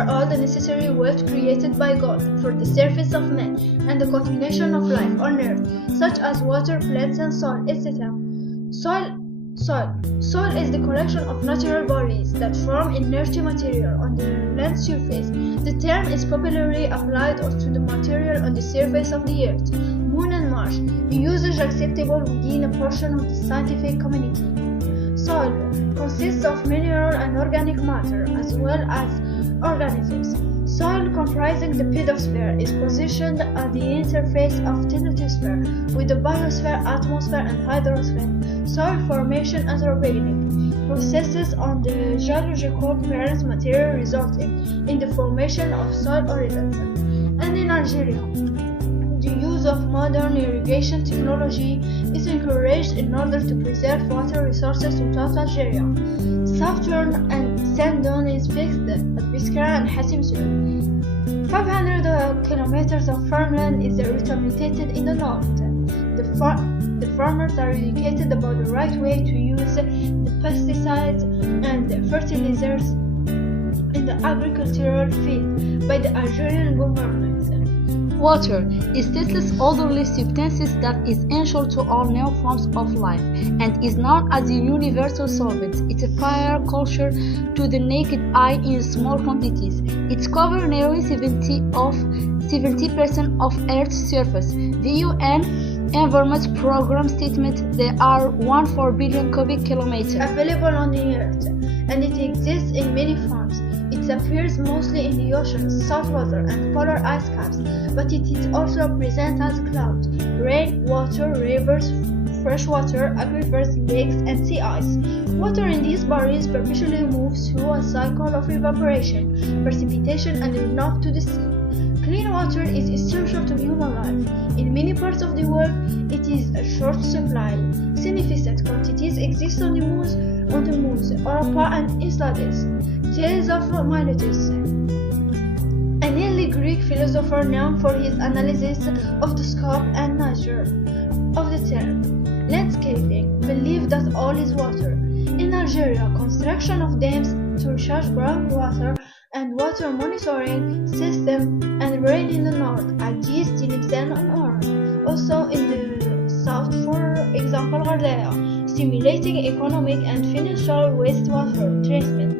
are all the necessary wealth created by God for the service of man and the continuation of life on earth, such as water, plants, and soil, etc. Soil is the collection of natural bodies that form inert material on the land's surface. The term is popularly applied to the material on the surface of the earth, moon, and Mars, a usage acceptable within a portion of the scientific community. Soil consists of mineral and organic matter as well as organisms. Soil comprising the pedosphere is positioned at the interface of the lithosphere with the biosphere, atmosphere, and hydrosphere. Soil formation and organic processes on the geological parent material resulting in the formation of soil origins. And in Algeria, the use of modern irrigation technology is encouraged in order to preserve water resources throughout Algeria. Southern and sand dune is fixed at Biskra and Hatim Soul. 500 kilometers of farmland is rehabilitated in the north. The farmers are educated about the right way to use the pesticides and the fertilizers in the agricultural field by the Algerian government. Water is tasteless, odorless substance that is essential to all known forms of life and is known as a universal solvent. It appears closer to the naked eye in small quantities. It covers nearly 70% of Earth's surface. The UN Environment Program statement there are 1.4 billion cubic kilometers available on the Earth, and it exists in many forms. It appears mostly in the oceans, saltwater, and polar ice caps, but it is also present as clouds, rain, water, rivers, freshwater, aquifers, lakes, and sea ice. Water in these bodies perpetually moves through a cycle of evaporation, precipitation, and runoff to the sea. Clean water is essential to human life. In many parts of the world, it is a short supply. Significant quantities exist on the moons, Europa, and Enceladus. Tales of Miletus, an early Greek philosopher known for his analysis of the scope and nature of the term landscaping, believed that all is water. In Algeria, construction of dams to recharge groundwater and water monitoring system and rain in the north at Gis, Tlemcen, and Oran. Also in the south, for example, Ghardaya, stimulating economic and financial wastewater treatment,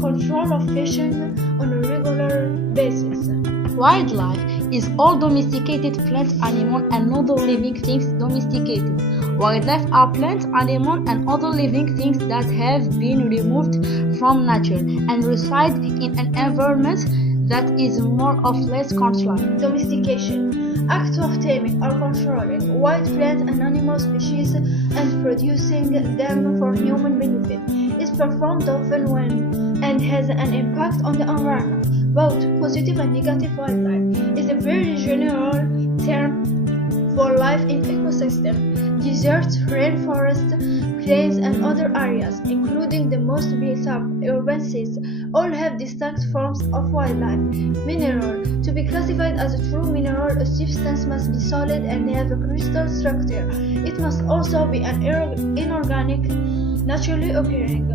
control of fishing on a regular basis. Wildlife is all domesticated plants, animals, and other living things domesticated. Wildlife are plants, animals, and other living things that have been removed from nature and reside in an environment that is more or less controlled. Domestication, act of taming or controlling wild plant and animal species and producing them for human benefit, is performed often when and has an impact on the environment. Both positive and negative wildlife is a very general term for life in ecosystem. Deserts, rainforests, plains, and other areas, including the most built-up urban cities, all have distinct forms of wildlife. Mineral. To be classified as a true mineral, a substance must be solid and have a crystal structure. It must also be an inorganic, naturally occurring,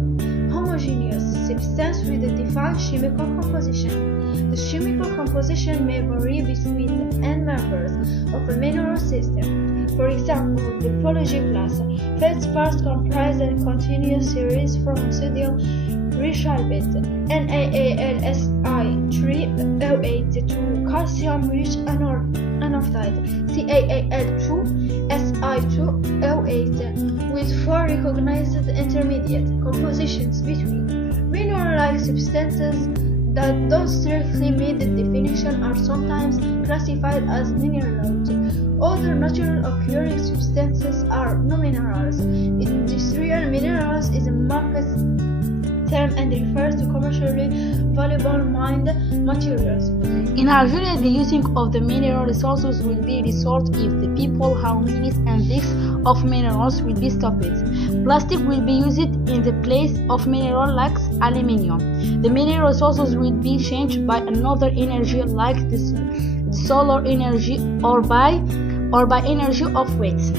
homogeneous substance with a defined chemical composition. The chemical composition may vary between the end members of a mineral system. For example, the polyg class feldspars comprise a continuous series from sodium rechalbate NaAlSi3O8 to calcium-rich anorthite CaAl2Si2O8 with 4 recognized intermediate compositions between. Mineral-like substances that don't strictly meet the definition are sometimes classified as mineraloid. Other natural occurring substances are non-minerals. Industrial minerals is a market term and refers to commercially valuable mined materials. In Algeria, the using of the mineral resources will be restored if the people have minutes and weeks of minerals will be stopped. Plastic will be used in the place of mineral like aluminium. The mineral resources will be changed by another energy like the solar energy or by energy of waste.